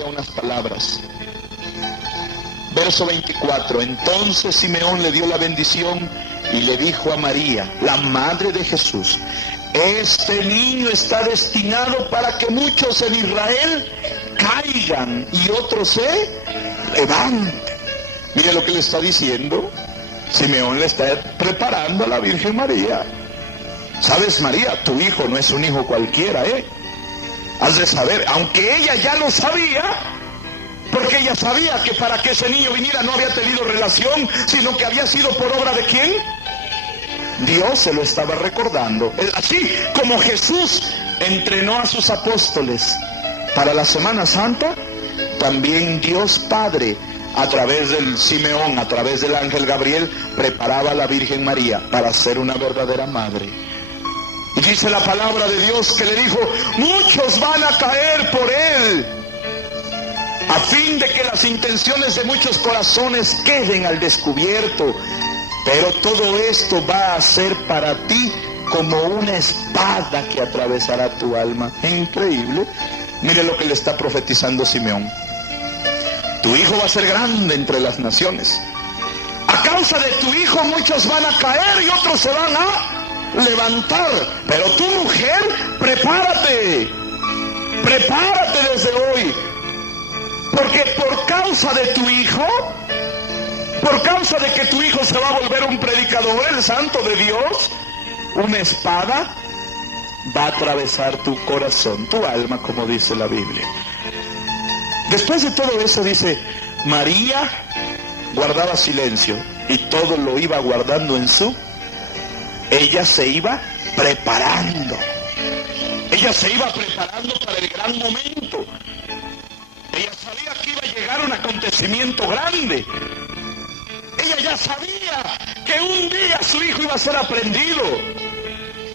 María unas palabras. Verso 24. Entonces Simeón le dio la bendición y le dijo a María, la madre de Jesús: este niño está destinado para que muchos en Israel caigan y otros se levanten. Mire lo que le está diciendo. Simeón le está preparando a la Virgen María. ¿Sabes, María? Tu hijo no es un hijo cualquiera, Has de saber, aunque ella ya lo sabía, porque ella sabía que para que ese niño viniera no había tenido relación, sino que había sido por obra de ¿quién? Dios se lo estaba recordando. Así como Jesús entrenó a sus apóstoles para la Semana Santa, también Dios Padre, a través del Simeón, a través del ángel Gabriel, preparaba a la Virgen María para ser una verdadera madre. Y dice la palabra de Dios que le dijo: muchos van a caer por él, a fin de que las intenciones de muchos corazones queden al descubierto. Pero todo esto va a ser para ti como una espada que atravesará tu alma. Es increíble. Mire lo que le está profetizando Simeón. Tu hijo va a ser grande entre las naciones. A causa de tu hijo muchos van a caer y otros se van a levantar. Pero tu mujer, prepárate. Prepárate desde hoy. Porque por causa de tu hijo, por causa de que tu hijo se va a volver un predicador, el santo de Dios, una espada va a atravesar tu corazón, tu alma, como dice la Biblia. Después de todo eso dice, María guardaba silencio y todo lo iba guardando en su... Ella se iba preparando. Ella se iba preparando para el gran momento. Ella sabía que iba a llegar un acontecimiento grande. Ella ya sabía que un día su hijo iba a ser aprendido.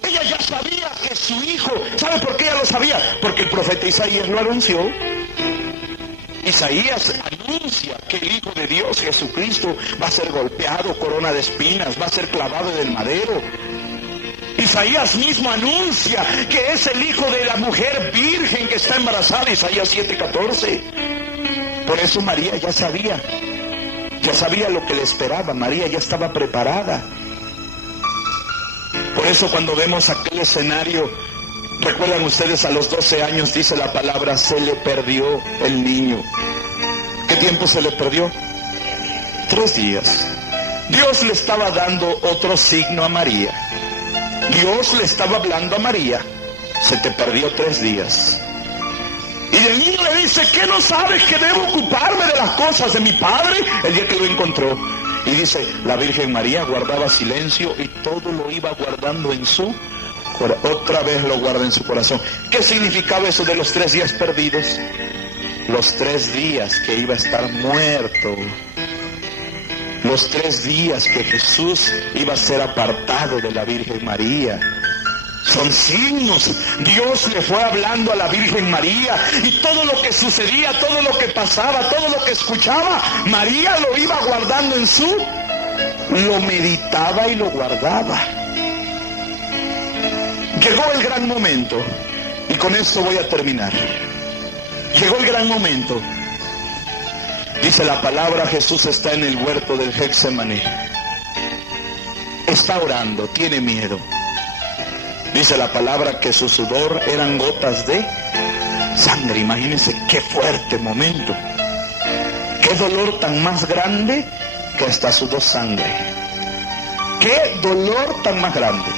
Ella ya sabía que su hijo... ¿Sabe por qué ella lo sabía? Porque el profeta Isaías lo anunció. Isaías anuncia que el Hijo de Dios, Jesucristo, va a ser golpeado, corona de espinas, va a ser clavado en el madero. Isaías mismo anuncia que es el hijo de la mujer virgen que está embarazada, Isaías 7:14. Por eso María ya sabía lo que le esperaba. María ya estaba preparada. Por eso cuando vemos aquel escenario, recuerdan ustedes, a los 12 años dice la palabra, se le perdió el niño. ¿Qué tiempo se le perdió? 3 días. Dios le estaba dando otro signo a María. Dios le estaba hablando a María. Se te perdió 3 días. Y el niño le dice, ¿qué no sabes que debo ocuparme de las cosas de mi padre? El día que lo encontró. Y dice, la Virgen María guardaba silencio y todo lo iba guardando en su corazón. Otra vez lo guarda en su corazón. ¿Qué significaba eso de los 3 días perdidos? Los 3 días que iba a estar muerto. Los 3 días que Jesús iba a ser apartado de la Virgen María. Son signos. Dios le fue hablando a la Virgen María y todo lo que sucedía, todo lo que pasaba, todo lo que escuchaba, María lo iba guardando en su... Lo meditaba y lo guardaba. Llegó el gran momento, y con esto voy a terminar. Llegó el gran momento. Dice la palabra, Jesús está en el huerto del Getsemaní. Está orando, tiene miedo. Dice la palabra que su sudor eran gotas de sangre. Imagínense qué fuerte momento. Qué dolor tan más grande que hasta sudó sangre. Qué dolor tan más grande.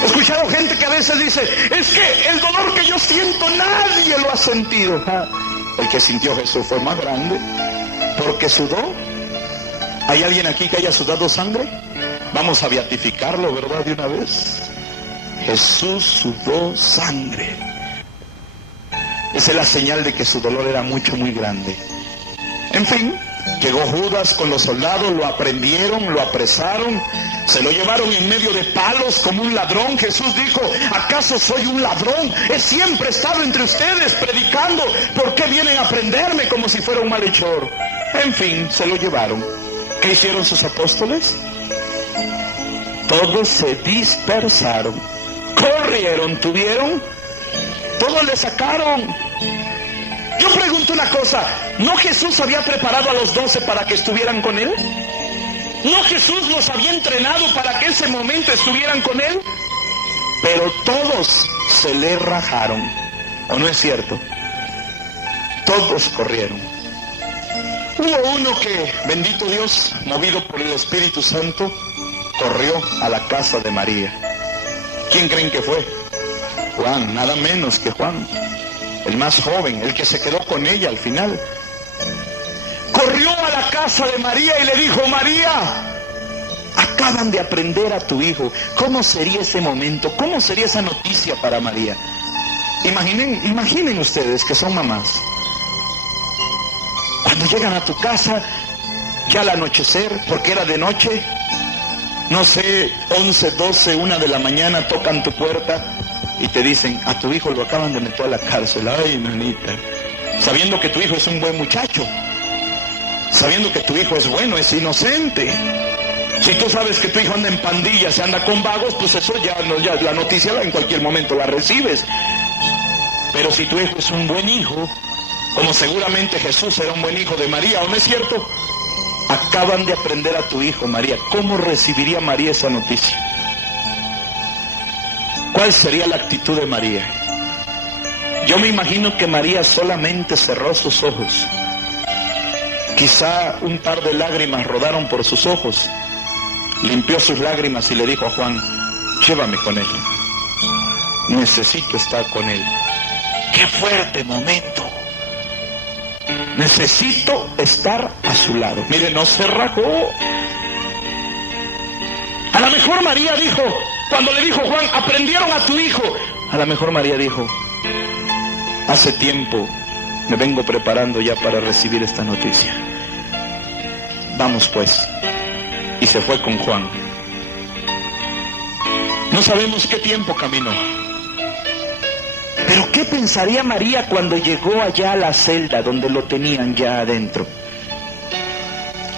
He escuchado gente que a veces dice, es que el dolor que yo siento nadie lo ha sentido. El que sintió Jesús fue más grande, porque sudó. ¿Hay alguien aquí que haya sudado sangre? Vamos a beatificarlo, ¿verdad? De una vez. Jesús sudó sangre. Esa es la señal de que su dolor era mucho, muy grande. En fin, llegó Judas con los soldados, lo aprendieron, lo apresaron, se lo llevaron en medio de palos como un ladrón. Jesús dijo, ¿acaso soy un ladrón? He siempre estado entre ustedes predicando. ¿Por qué vienen a prenderme como si fuera un malhechor? En fin, se lo llevaron. ¿Qué hicieron sus apóstoles? Todos se dispersaron, corrieron, todos le sacaron. Yo pregunto una cosa, ¿no Jesús había preparado a los 12 para que estuvieran con Él? ¿No Jesús los había entrenado para que ese momento estuvieran con Él? Pero todos se le rajaron, ¿o no es cierto? Todos corrieron. Hubo uno que, bendito Dios, movido por el Espíritu Santo, corrió a la casa de María. ¿Quién creen que fue? Juan, nada menos que Juan, el más joven, el que se quedó con ella al final. Corrió a la casa de María y le dijo: María, acaban de aprender a tu hijo. ¿Cómo sería ese momento? ¿Cómo sería esa noticia para María? Imaginen ustedes que son mamás. Cuando llegan a tu casa, ya al anochecer, porque era de noche, no sé, 11, 12, 1 de la mañana, tocan tu puerta y te dicen: a tu hijo lo acaban de meter a la cárcel. Ay, nanita. Sabiendo que tu hijo es un buen muchacho, sabiendo que tu hijo es bueno, es inocente. Si tú sabes que tu hijo anda en pandillas, se anda con vagos, pues eso ya la noticia en cualquier momento la recibes. Pero si tu hijo es un buen hijo, como seguramente Jesús era un buen hijo de María, ¿o no es cierto? Acaban de aprender a tu hijo, María. ¿Cómo recibiría María esa noticia? ¿Cuál sería la actitud de María? Yo me imagino que María solamente cerró sus ojos. Quizá un par de lágrimas rodaron por sus ojos. Limpió sus lágrimas y le dijo a Juan: llévame con él. Necesito estar con él. ¡Qué fuerte momento! Necesito estar a su lado. Mire, no se rajó. A lo mejor María dijo, cuando le dijo Juan: aprendieron a tu hijo. A lo mejor María dijo: hace tiempo me vengo preparando ya para recibir esta noticia. Vamos pues. Y se fue con Juan. No sabemos qué tiempo caminó. Pero ¿qué pensaría María cuando llegó allá a la celda donde lo tenían ya adentro?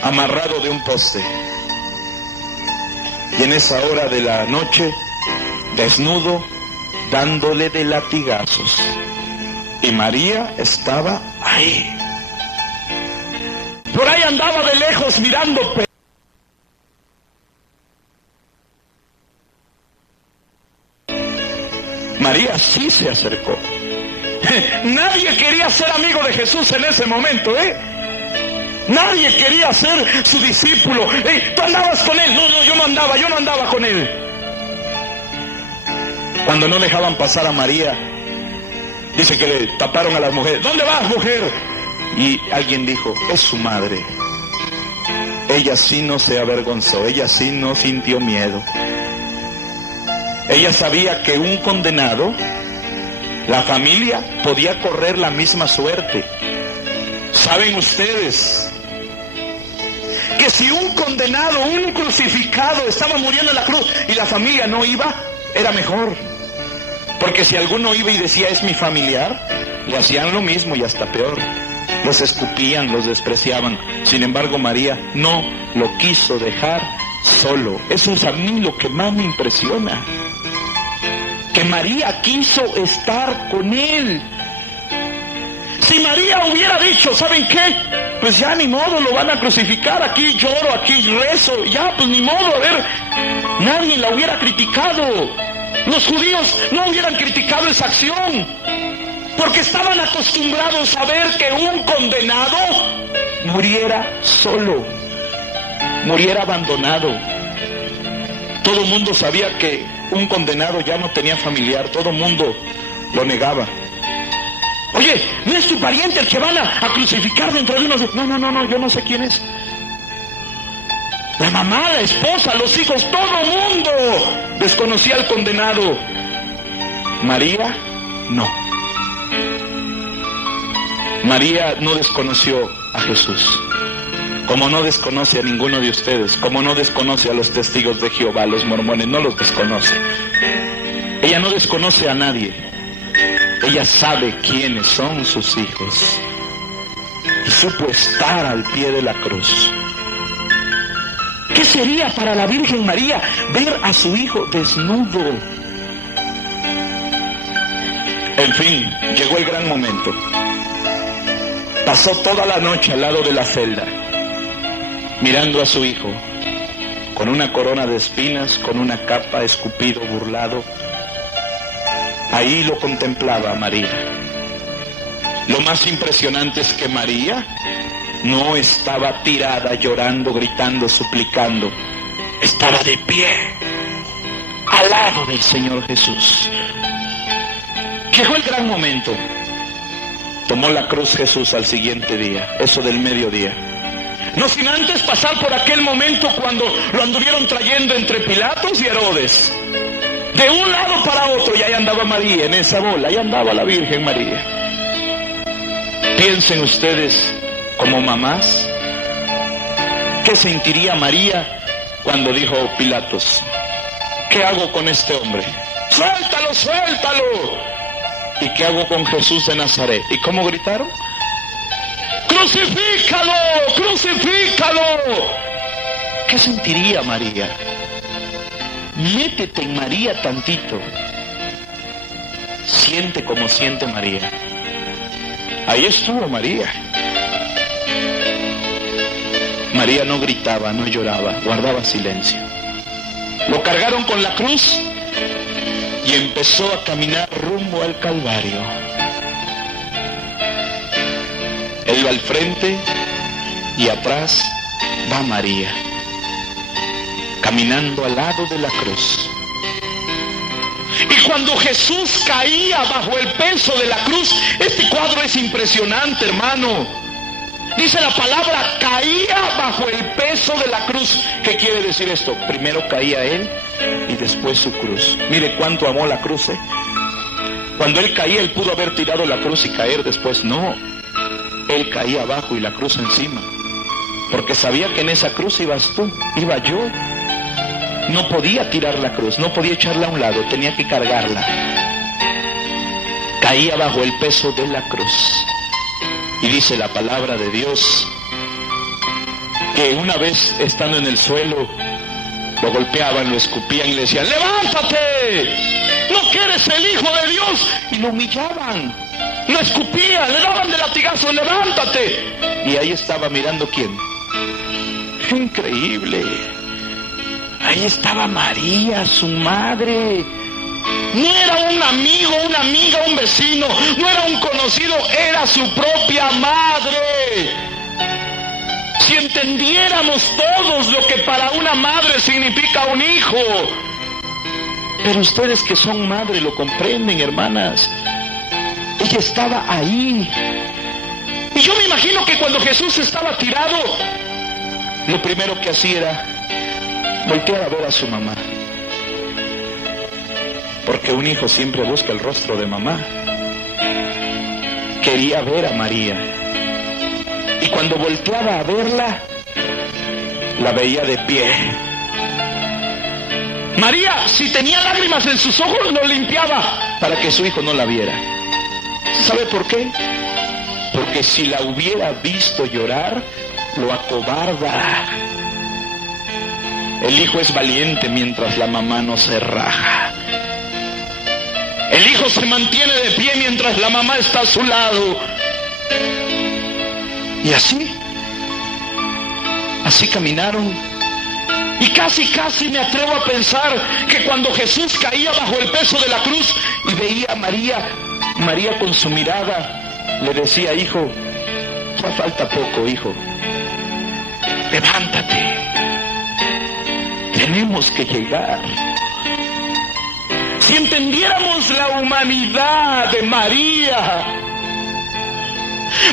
Amarrado de un poste. Y en esa hora de la noche, desnudo, dándole de latigazos. Y María estaba ahí. Por ahí andaba de lejos mirando. María sí se acercó. Nadie quería ser amigo de Jesús en ese momento, Nadie quería ser su discípulo. ¿Tú andabas con él? No, yo no andaba con él. Cuando no dejaban pasar a María, dice que le taparon a las mujeres. ¿Dónde vas, mujer? Y alguien dijo: es su madre. Ella sí no se avergonzó, ella sí no sintió miedo. Ella sabía que un condenado, la familia, podía correr la misma suerte. ¿Saben ustedes que si un condenado, un crucificado estaba muriendo en la cruz y la familia no iba, era mejor? Porque si alguno iba y decía: es mi familiar, le hacían lo mismo y hasta peor. Los escupían, los despreciaban. Sin embargo, María no lo quiso dejar solo. Eso es a mí lo que más me impresiona. Que María quiso estar con él. Si María hubiera dicho: ¿saben qué? Pues ya ni modo, lo van a crucificar, aquí lloro, aquí rezo, ya pues ni modo, a ver, nadie la hubiera criticado. Los judíos no hubieran criticado esa acción, porque estaban acostumbrados a ver que un condenado muriera solo, muriera abandonado. Todo el mundo sabía que un condenado ya no tenía familiar, todo el mundo lo negaba. Oye, ¿no es tu pariente el que van a crucificar dentro de unos días? No, yo no sé quién es. La mamá, la esposa, los hijos, todo el mundo desconocía al condenado. María, no. María no desconoció a Jesús, como no desconoce a ninguno de ustedes, como no desconoce a los testigos de Jehová, los mormones, no los desconoce. Ella no desconoce a nadie. Ella sabe quiénes son sus hijos. Y supo estar al pie de la cruz. ¿Qué sería para la Virgen María ver a su hijo desnudo? En fin, llegó el gran momento. Pasó toda la noche al lado de la celda, mirando a su hijo, con una corona de espinas, con una capa, escupido, burlado. Ahí lo contemplaba María. Lo más impresionante es que María no estaba tirada, llorando, gritando, suplicando. Estaba de pie, al lado del Señor Jesús. Llegó el gran momento. Tomó la cruz Jesús al siguiente día, eso del mediodía. No sin antes pasar por aquel momento cuando lo anduvieron trayendo entre Pilatos y Herodes. De un lado para otro, y ahí andaba María, en esa bola, ahí andaba la Virgen María. Piensen ustedes, como mamás, ¿qué sentiría María cuando dijo Pilatos: ¿qué hago con este hombre? ¡Suéltalo, suéltalo! ¿Y qué hago con Jesús de Nazaret? ¿Y cómo gritaron? ¡Crucifícalo! ¡Crucifícalo! ¿Qué sentiría María? Métete en María tantito. Siente como siente María. Ahí estuvo María. María no gritaba, no lloraba, guardaba silencio. Lo cargaron con la cruz y empezó a caminar rumbo al Calvario. Él va al frente y atrás va María, caminando al lado de la cruz. Y cuando Jesús caía bajo el peso de la cruz, este cuadro es impresionante, hermano. Dice la palabra, caía bajo el peso de la cruz. ¿Qué quiere decir esto? Primero caía él y después su cruz. Mire cuánto amó la cruz, ¿eh? Cuando él caía, él pudo haber tirado la cruz y caer después. No, él caía abajo y la cruz encima, porque sabía que en esa cruz ibas tú, iba yo. No podía tirar la cruz, no podía echarla a un lado, tenía que cargarla. Caía bajo el peso de la cruz. Y dice la palabra de Dios que una vez estando en el suelo, lo golpeaban, lo escupían y le decían: ¡levántate! ¡No que eres el Hijo de Dios! Y lo humillaban, lo escupían, le daban de latigazo: ¡levántate! Y ahí estaba mirando ¿quién? Increíble. Ahí estaba María, su madre. No era un amigo, una amiga, un vecino, no era un conocido, era su propia madre. Si entendiéramos todos lo que para una madre significa un hijo. Pero ustedes que son madre lo comprenden, hermanas. Ella estaba ahí. Y yo me imagino que cuando Jesús estaba tirado, lo primero que hacía era voltear a ver a su mamá. Porque un hijo siempre busca el rostro de mamá. Quería ver a María. Y cuando volteaba a verla, la veía de pie. María, si tenía lágrimas en sus ojos, lo limpiaba para que su hijo no la viera. ¿Sabe por qué? Porque si la hubiera visto llorar, lo acobarda. El hijo es valiente mientras la mamá no se raja. El hijo se mantiene de pie mientras la mamá está a su lado. Y así caminaron. Y casi me atrevo a pensar que cuando Jesús caía bajo el peso de la cruz y veía a María con su mirada, le decía: hijo, ya falta poco, hijo. Levántate. Tenemos que llegar. Si entendiéramos la humanidad de María.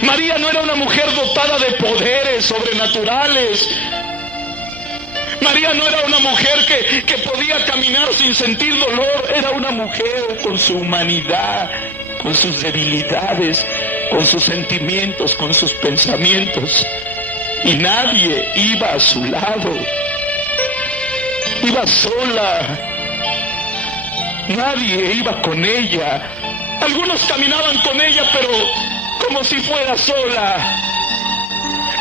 María no era una mujer dotada de poderes sobrenaturales. María no era una mujer que podía caminar sin sentir dolor. Era una mujer con su humanidad, con sus debilidades, con sus sentimientos, con sus pensamientos. Y nadie iba a su lado. Iba sola. Nadie iba con ella. Algunos caminaban con ella, pero como si fuera sola.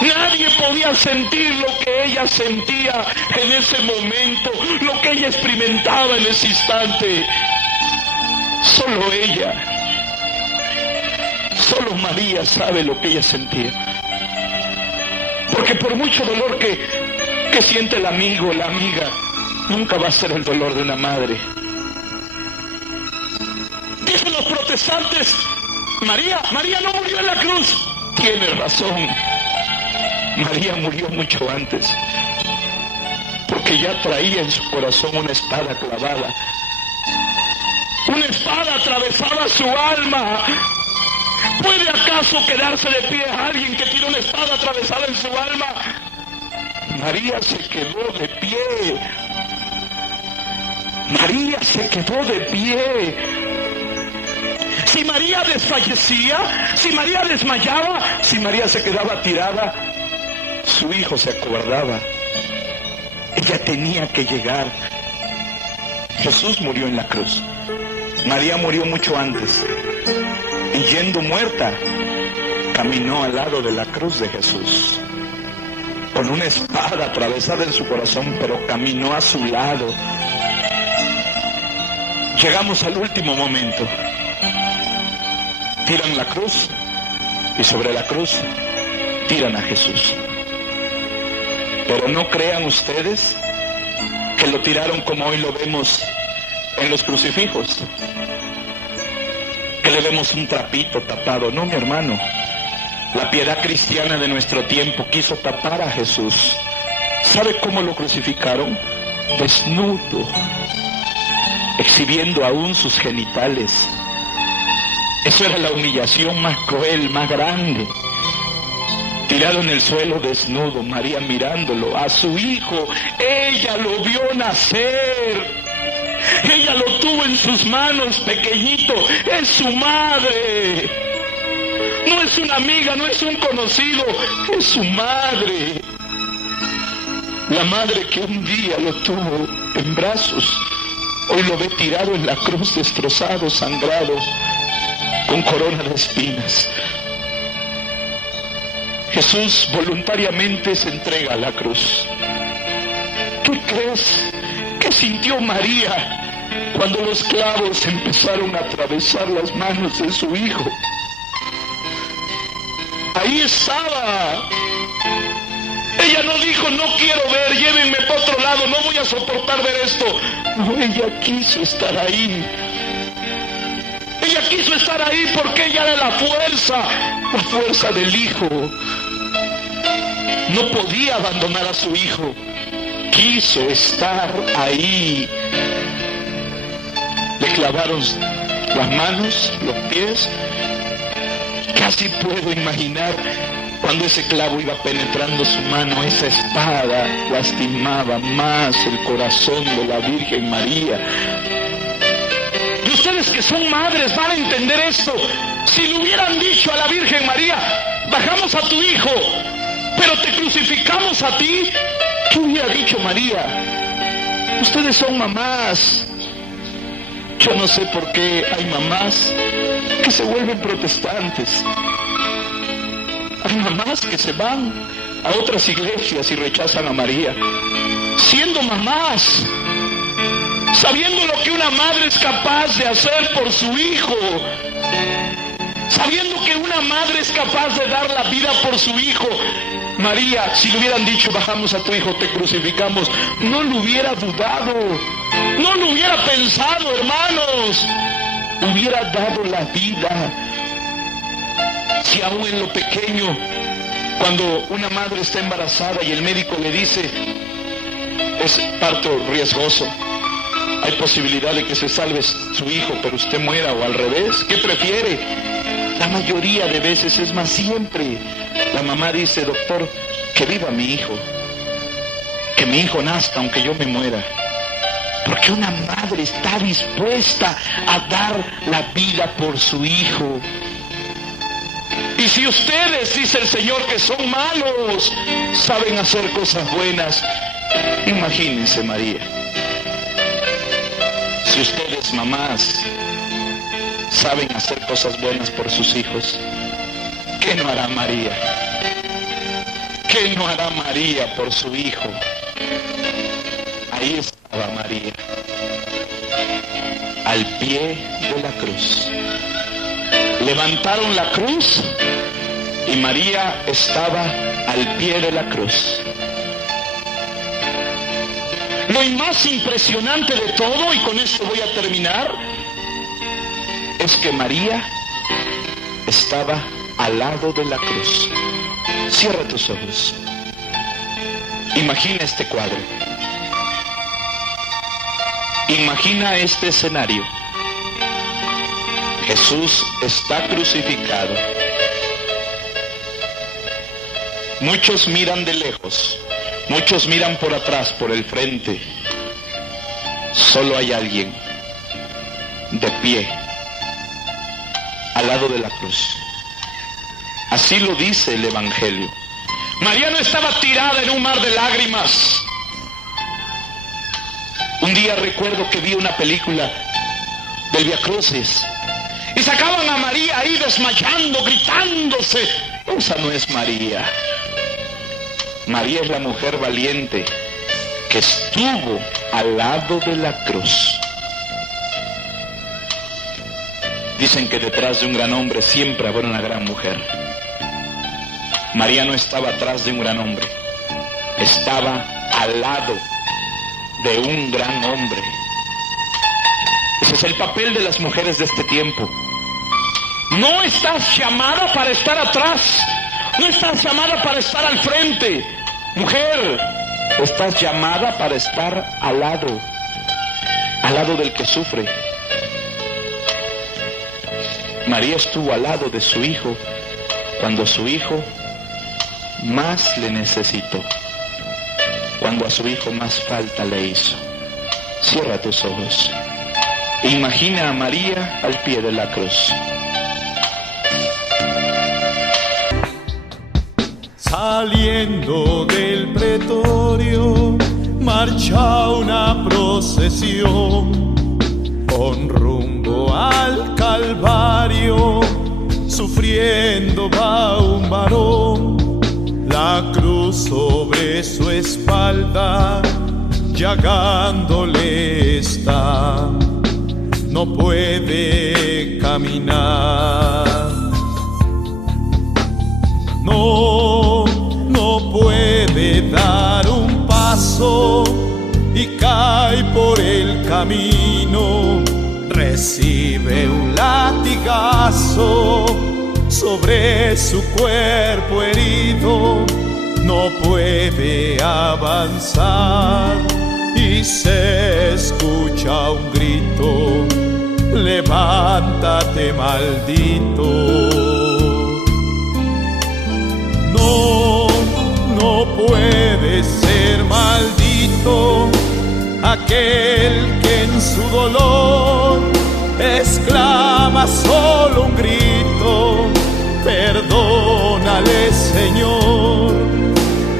Nadie podía sentir lo que ella sentía en ese momento, lo que ella experimentaba en ese instante. Solo ella. Solo María sabe lo que ella sentía. Porque por mucho dolor que siente el amigo o la amiga, nunca va a ser el dolor de una madre. Dicen los protestantes, María no murió en la cruz. Tiene razón. María murió mucho antes, porque ya traía en su corazón una espada clavada. Una espada atravesaba su alma. ¿Puede acaso quedarse de pie alguien que tiene una espada atravesada en su alma? María se quedó de pie. María se quedó de pie. Si María desfallecía, si María desmayaba, si María se quedaba tirada, su hijo se acobardaba. Ella tenía que llegar. Jesús murió en la cruz. María murió mucho antes. Y yendo muerta, caminó al lado de la cruz de Jesús. Con una espada atravesada en su corazón, pero caminó a su lado. Llegamos al último momento. Tiran la cruz y sobre la cruz tiran a Jesús. Pero no crean ustedes que lo tiraron como hoy lo vemos en los crucifijos, que le vemos un trapito tapado. No, mi hermano. La piedad cristiana de nuestro tiempo quiso tapar a Jesús. ¿Sabe cómo lo crucificaron? Desnudo, exhibiendo aún sus genitales. Eso era la humillación más cruel, más grande. Tirado en el suelo desnudo, María mirándolo, a su hijo. Ella lo vio nacer. Ella lo tuvo en sus manos, pequeñito. Es su madre. No es una amiga, no es un conocido, es su madre. La madre que un día lo tuvo en brazos, hoy lo ve tirado en la cruz, destrozado, sangrado, con corona de espinas. Jesús voluntariamente se entrega a la cruz. ¿Qué crees que sintió María cuando los clavos empezaron a atravesar las manos de su hijo? Ahí estaba. Ella no dijo, no quiero ver, llévenme para otro lado, no voy a soportar ver esto. No, ella quiso estar ahí. Ella quiso estar ahí porque ella era la fuerza del hijo. No podía abandonar a su hijo. Quiso estar ahí. Le clavaron las manos, los pies. Casi puedo imaginar cuando ese clavo iba penetrando su mano, esa espada lastimaba más el corazón de la Virgen María. Y ustedes que son madres van a entender esto. Si le hubieran dicho a la Virgen María, bajamos a tu hijo, pero te crucificamos a ti, ¿qué hubiera dicho María? Ustedes son mamás. Yo no sé por qué hay mamás que se vuelven protestantes. Hay mamás que se van a otras iglesias y rechazan a María. Siendo mamás, sabiendo lo que una madre es capaz de hacer por su hijo, sabiendo que una madre es capaz de dar la vida por su hijo. María, si le hubieran dicho, bajamos a tu hijo, te crucificamos, no lo hubiera dudado, no lo hubiera pensado, hermanos. Hubiera dado la vida. Si aún en lo pequeño, cuando una madre está embarazada y el médico le dice, es parto riesgoso, hay posibilidad de que se salve su hijo, pero usted muera, o al revés, ¿qué prefiere? La mayoría de veces, es más, siempre, la mamá dice, doctor, que viva mi hijo, que mi hijo nazca aunque yo me muera. Porque una madre está dispuesta a dar la vida por su hijo. Y si ustedes, dice el Señor, que son malos, saben hacer cosas buenas, imagínense María. Si ustedes, mamás, saben hacer cosas buenas por sus hijos, ¿qué no hará María? ¿Qué no hará María por su hijo? Ahí estaba María, al pie de la cruz. Levantaron la cruz y María estaba al pie de la cruz. Lo más impresionante de todo, y con esto voy a terminar, es que María estaba al lado de la cruz. Cierra tus ojos. Imagina este cuadro. Imagina este escenario. Jesús está crucificado. Muchos miran de lejos, muchos miran por atrás, por el frente. Solo hay alguien de pie al lado de la cruz. Así lo dice el Evangelio. María no estaba tirada en un mar de lágrimas. Un día recuerdo que vi una película del Vía Crucis y sacaban a María ahí desmayando, gritándose. Esa no es María. María es la mujer valiente que estuvo al lado de la cruz. Dicen que detrás de un gran hombre siempre habrá una gran mujer. María no estaba atrás de un gran hombre, estaba al lado de un gran hombre. Ese es el papel de las mujeres de este tiempo. No estás llamada para estar atrás, no estás llamada para estar al frente. Mujer, estás llamada para estar al lado del que sufre. María estuvo al lado de su hijo cuando su hijo más le necesitó, cuando a su hijo más falta le hizo. Cierra tus ojos. Imagina a María al pie de la cruz. Saliendo del pretorio, marcha una procesión con rumbo al Calvario. Sufriendo va un varón, la cruz sobre su espalda, llagándole está. No puede caminar, no puede dar un paso y cae por el camino. Recibe un latigazo sobre su cuerpo herido. No puede avanzar y se escucha un grito: levántate, maldito. No puede ser maldito aquel que en su dolor exclama solo un grito: perdónale, Señor,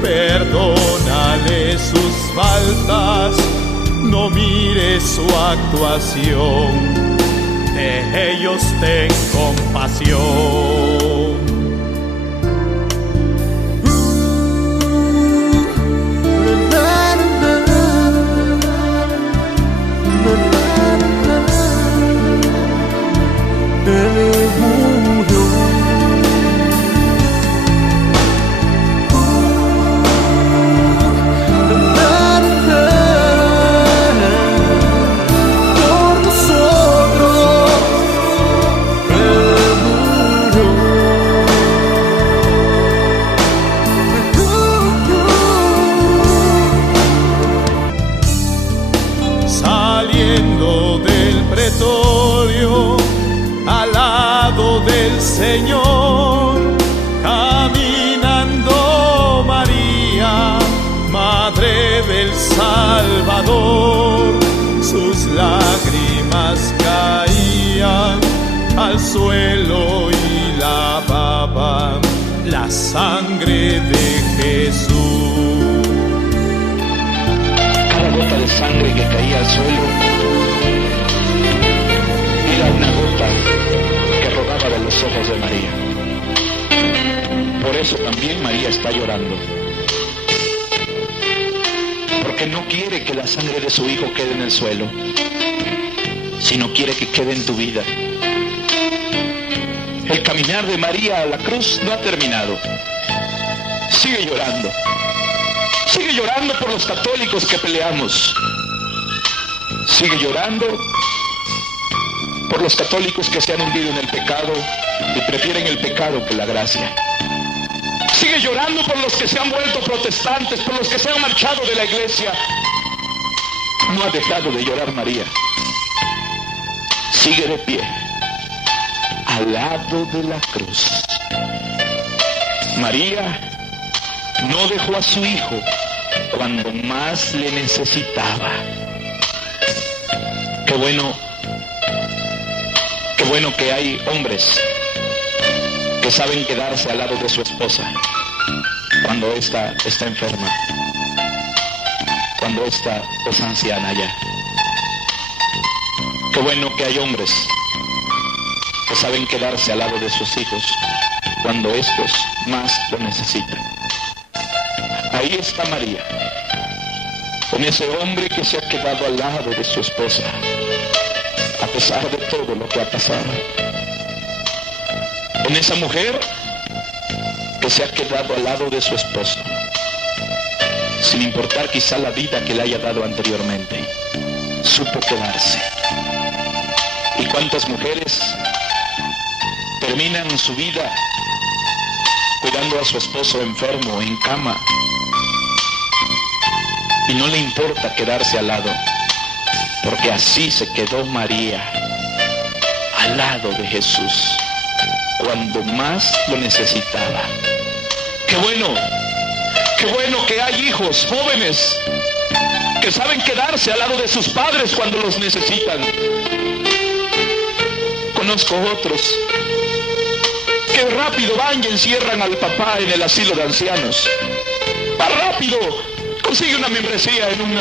perdónale sus faltas, no mires su actuación, de ellos ten compasión. Saliendo del pretorio, al lado del Señor, caminando María, Madre del Salvador. Sus lágrimas caían al suelo y lavaban la sangre de Jesús. Cada gota de sangre que caía al suelo era una gota que rodaba de los ojos de María. Por eso también María está llorando, porque no quiere que la sangre de su hijo quede en el suelo, sino quiere que quede en tu vida. El caminar de María a la cruz no ha terminado. Sigue llorando. Sigue llorando por los católicos que peleamos. Sigue llorando por los católicos que se han hundido en el pecado y prefieren el pecado que la gracia. Sigue llorando por los que se han vuelto protestantes, por los que se han marchado de la iglesia. No ha dejado de llorar María. Sigue de pie, al lado de la cruz. María no dejó a su hijo cuando más le necesitaba. Qué bueno que hay hombres que saben quedarse al lado de su esposa cuando ésta está enferma, cuando ésta es anciana ya. Qué bueno que hay hombres que saben quedarse al lado de sus hijos cuando estos más lo necesitan. Ahí está María, con ese hombre que se ha quedado al lado de su esposa, a pesar de todo lo que ha pasado. En esa mujer que se ha quedado al lado de su esposo, sin importar quizá la vida que le haya dado anteriormente, supo quedarse. ¿Y cuántas mujeres terminan su vida cuidando a su esposo enfermo, en cama, y no le importa quedarse al lado? Porque así se quedó María, al lado de Jesús, cuando más lo necesitaba. Qué bueno que hay hijos jóvenes que saben quedarse al lado de sus padres cuando los necesitan. Conozco otros que rápido van y encierran al papá en el asilo de ancianos. Va rápido, consigue una membresía en un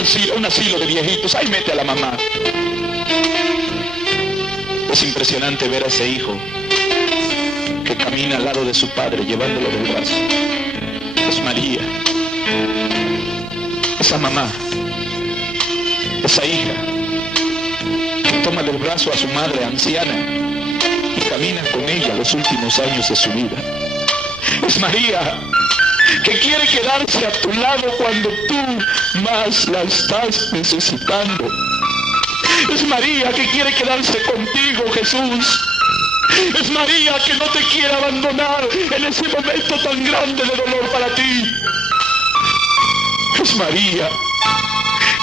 asilo de viejitos, ahí mete a la mamá. Es impresionante ver a ese hijo que camina al lado de su padre llevándolo del brazo. Es María, esa mamá, esa hija que toma del brazo a su madre anciana y camina con ella los últimos años de su vida. Es María que quiere quedarse a tu lado cuando tú más la estás necesitando. Es María que quiere quedarse contigo, Jesús. Es María que no te quiere abandonar en ese momento tan grande de dolor para ti. Es María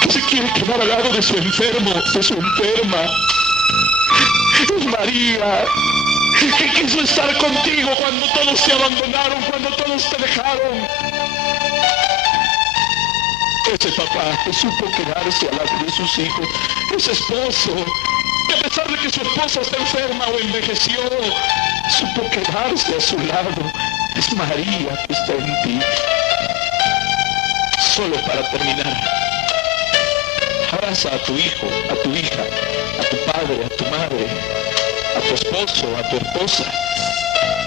que se quiere quedar al lado de su enfermo, de su enferma. Es María que quiso estar contigo cuando todos te abandonaron, cuando todos te dejaron. Ese papá que supo quedarse al lado de sus hijos. Ese esposo que a pesar de que su esposa está enferma o envejeció, supo quedarse a su lado. Es María que está en ti. Solo para terminar, abraza a tu hijo, a tu hija, a tu padre, a tu madre, a tu esposo, a tu esposa.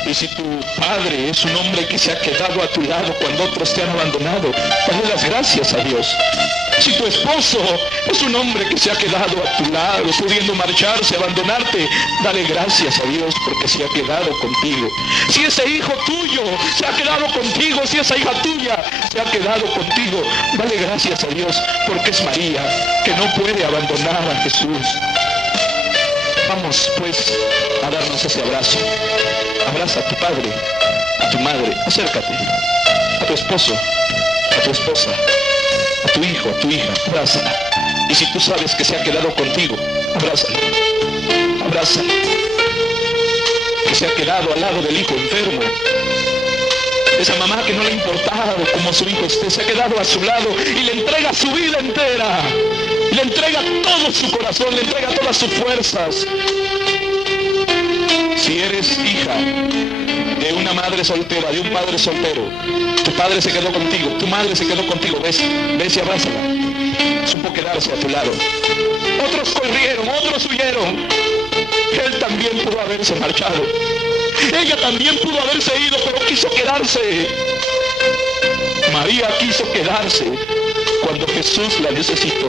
Y si tu padre es un hombre que se ha quedado a tu lado cuando otros te han abandonado, dale las gracias a Dios. Si tu esposo es un hombre que se ha quedado a tu lado, pudiendo marcharse, abandonarte, dale gracias a Dios porque se ha quedado contigo. Si ese hijo tuyo se ha quedado contigo, si esa hija tuya se ha quedado contigo, dale gracias a Dios porque es María que no puede abandonar a Jesús. Vamos pues a darnos ese abrazo. Abraza a tu padre, a tu madre, acércate, a tu esposo, a tu esposa, a tu hijo, a tu hija, abrázala. Y si tú sabes que se ha quedado contigo, abrázala, abrázala. Que se ha quedado al lado del hijo enfermo. Esa mamá que no le ha importado como su hijo esté, se ha quedado a su lado y le entrega su vida entera. Le entrega todo su corazón, le entrega todas sus fuerzas. Si eres hija de una madre soltera, de un padre soltero, tu padre se quedó contigo, tu madre se quedó contigo, ves y abrázala. Supo quedarse a tu lado. Otros corrieron, otros huyeron. Él también pudo haberse marchado. Ella también pudo haberse ido, pero quiso quedarse. María quiso quedarse cuando Jesús la necesitó.